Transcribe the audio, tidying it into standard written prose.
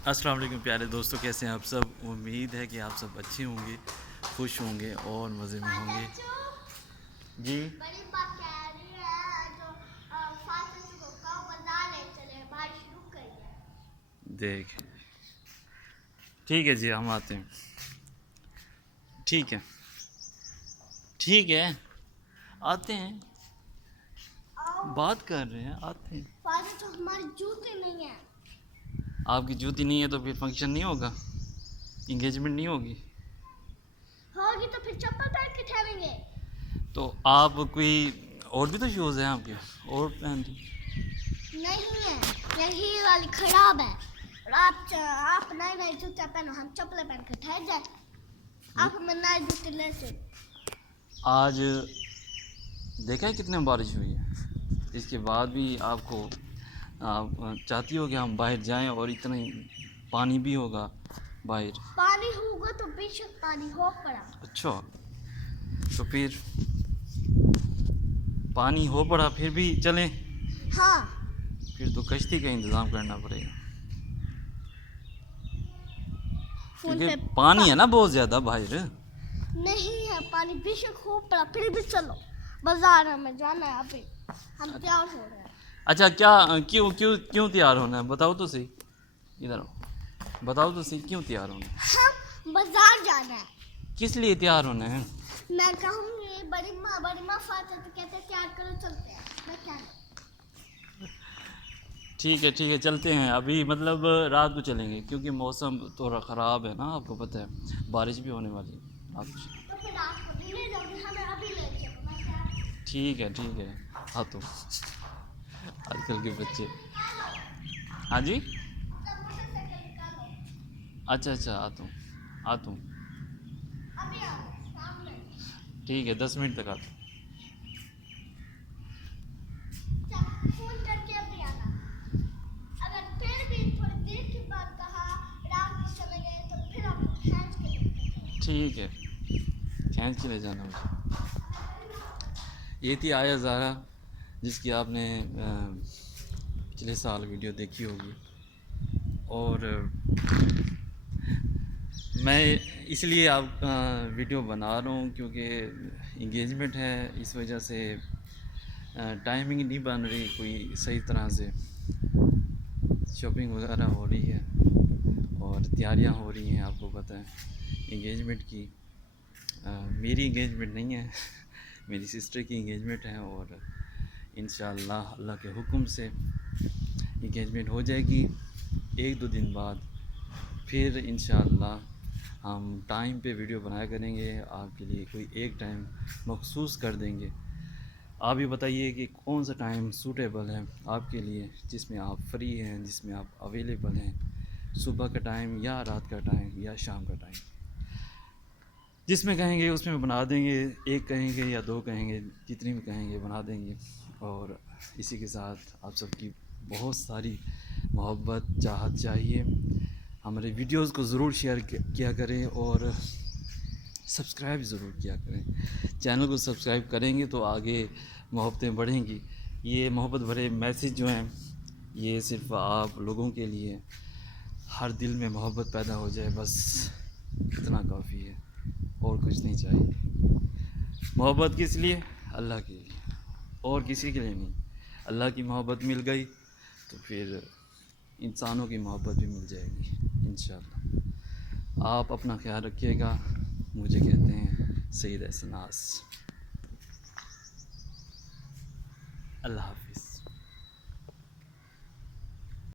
अस्सलाम वालेकुम प्यारे दोस्तों, कैसे हैं आप सब। उम्मीद है कि आप सब अच्छे होंगे, खुश होंगे और मज़े में होंगे जी। बड़ी बात कह रही है जो फातिमा को कब बाजार ले चले, बारिश रुक गई है। देख, ठीक है जी, हम आते हैं। ठीक है, ठीक है, आते हैं, बात कर रहे हैं, आते हैं। फातिमा तो हमारी जूते नहीं है। आपकी जूती नहीं है तो फिर फंक्शन नहीं होगा, इंगेजमेंट नहीं होगी। होगी तो फिर चप्पल पहन के ठहरेंगे। तो आप कोई और भी तो शूज़ हैं आपके, और पहन ली। नहीं है, यही वाली खराब है। और आप नए नए जूते पहनो, हम चप्पल पहन के ठहर जाए। आप हमें नए जूते ले से। आज देखा है कितने बारिश हुई है, इसके बाद भी आपको आप चाहती हो कि हम बाहर जाएं और इतना ही पानी भी होगा बाहर। पानी होगा तो बेशक पानी हो पड़ा। अच्छा, तो फिर पानी हो पड़ा फिर भी चलें। हाँ, फिर तो कश्ती का इंतज़ाम करना पड़ेगा, फोन क्योंकि पे पानी है ना बहुत ज़्यादा बाहर। नहीं है पानी, बेशक हो पड़ा, फिर भी चलो बाजार हमें जाना है। अभी हम तैयार हो रहे हैं। अच्छा, क्या क्यों क्यों क्यों तैयार होना है, बताओ तो सही। इधर आओ, बताओ तो सही, क्यों तैयार होना है, हम बाजार जाना है। किस लिए तैयार होना है। मैं कहूँगी बड़ी माँ फातिमा तो कहते तैयार करो चलते हैं। मैं क्या ठीक है, ठीक है, चलते हैं। अभी मतलब रात को चलेंगे क्योंकि मौसम थोड़ा ख़राब है ना, आपको पता है बारिश भी होने वाली है रात को। तो फिर आपको भी ले जाओगे, हमें अभी ले चलो। मैं क्या ठीक है, ठीक है। हाँ तो आजकल के बच्चे। हाँ जी, मोटरसाइकिल निकालो। अच्छा अच्छा, आता हूँ, आता हूँ। अभी आओ सामने। ठीक है, 10 मिनट तक आता हूँ। फोन करके अभी आना। अगर फिर भी थोड़ी देर के बाद कहा रात को चले गए तो फिर हम खींच के लेके ठीक है, खींच के ले जाना मुझे। ये थी आया ज़ारा, जिसकी आपने पिछले साल वीडियो देखी होगी। और मैं इसलिए आप वीडियो बना रहा हूँ क्योंकि इंगेजमेंट है, इस वजह से टाइमिंग नहीं बन रही कोई सही तरह से। शॉपिंग वगैरह हो रही है और तैयारियां हो रही हैं, आपको पता है इंगेजमेंट की। मेरी इंगेजमेंट नहीं है मेरी सिस्टर की इंगेजमेंट है, और इंशाअल्लाह अल्लाह के हुक्म से इंगेजमेंट हो जाएगी 1-2 दिन बाद। फिर इंशाअल्लाह हम टाइम पे वीडियो बनाया करेंगे, आपके लिए कोई एक टाइम मखसूस कर देंगे। आप ही बताइए कि कौन सा टाइम सूटेबल है आपके लिए, जिसमें आप फ्री हैं, जिसमें आप अवेलेबल हैं। सुबह का टाइम या रात का टाइम या शाम का टाइम, जिसमें कहेंगे उसमें बना देंगे। एक कहेंगे या 2 कहेंगे, जितनी भी कहेंगे बना देंगे। और इसी के साथ आप सबकी बहुत सारी मोहब्बत चाहत चाहिए। हमारे वीडियोस को ज़रूर शेयर किया करें और सब्सक्राइब ज़रूर किया करें। चैनल को सब्सक्राइब करेंगे तो आगे मोहब्बतें बढ़ेंगी। ये मोहब्बत भरे मैसेज जो हैं, ये सिर्फ़ आप लोगों के लिए। हर दिल में मोहब्बत पैदा हो जाए, बस इतना काफ़ी है, और कुछ नहीं चाहिए। मोहब्बत किस लिए, अल्लाह के लिए, और किसी के लिए नहीं। अल्लाह की मोहब्बत मिल गई तो फिर इंसानों की मोहब्बत भी मिल जाएगी इंशाअल्लाह। आप अपना ख्याल रखिएगा। मुझे कहते हैं सईद एहसनास। अल्लाह हाफ़िज़।